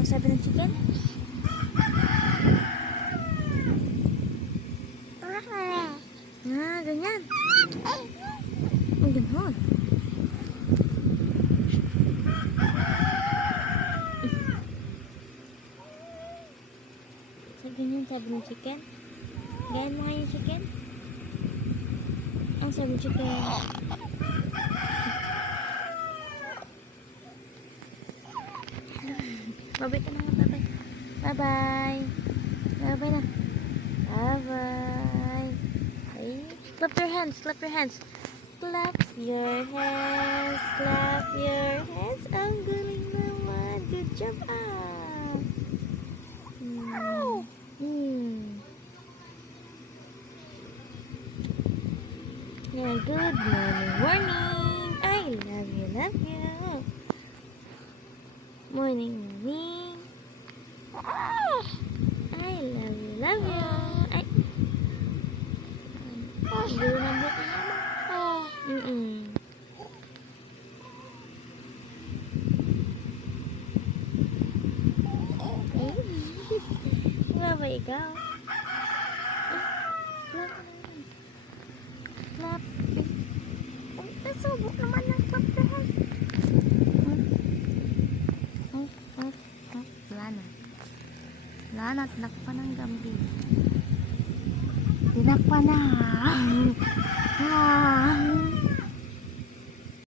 Ang sabi ng chicken? Ganyan. Ang ganon. So, ganyan sabi ng chicken. Ganyan mo nga yung chicken. Ang sabi ng chicken. Bye-bye ka na nga, bye-bye. Bye-bye. Bye-bye na. Bye-bye. Ay, clap your hands, clap your hands. Clap your hands, clap your hands. Ang galing naman. Good job, Yeah, good morning, morning. I love you, love you. Morning, morning. I love you, love you. Ay. Gulo ng buti naman. Wala ba ikaw? Clap. Clap. Ay, nasubok naman ng clap the house. Wala na, tinakpan ng gambi. Tinakpan na.